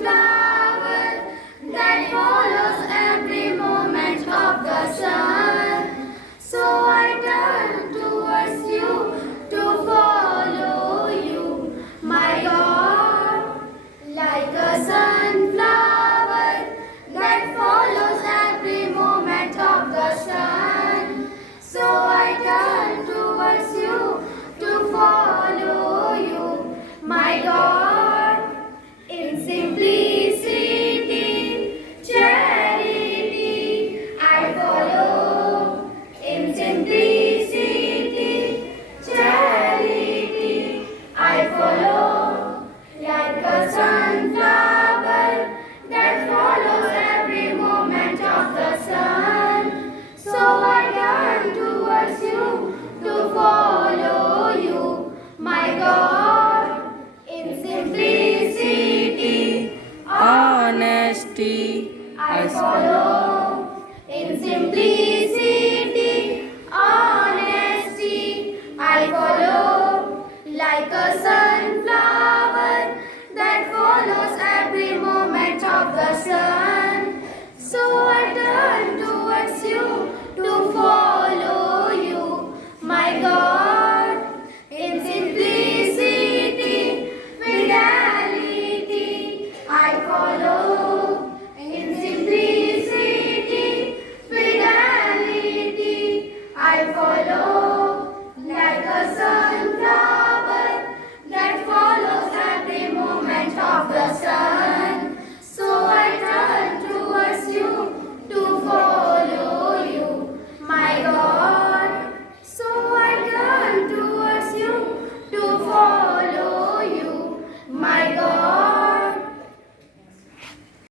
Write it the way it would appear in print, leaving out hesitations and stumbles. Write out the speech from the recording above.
flower that follows every moment of the sun. So I turn towards you to follow you, my God, like a sunflower that follows every moment of the sun. So I turn towards you to follow you, my God, in simplicity, charity, I follow. In simplicity, charity, I follow. Like a sunflower that follows every moment of the sun. So I turn towards you to follow you, my God, in simplicity, honesty, I follow. In simplicity, honesty, I follow. Like a sunflower that follows every moment of the sun. So I turn towards you to follow you, my God, in simplicity, fidelity, I follow.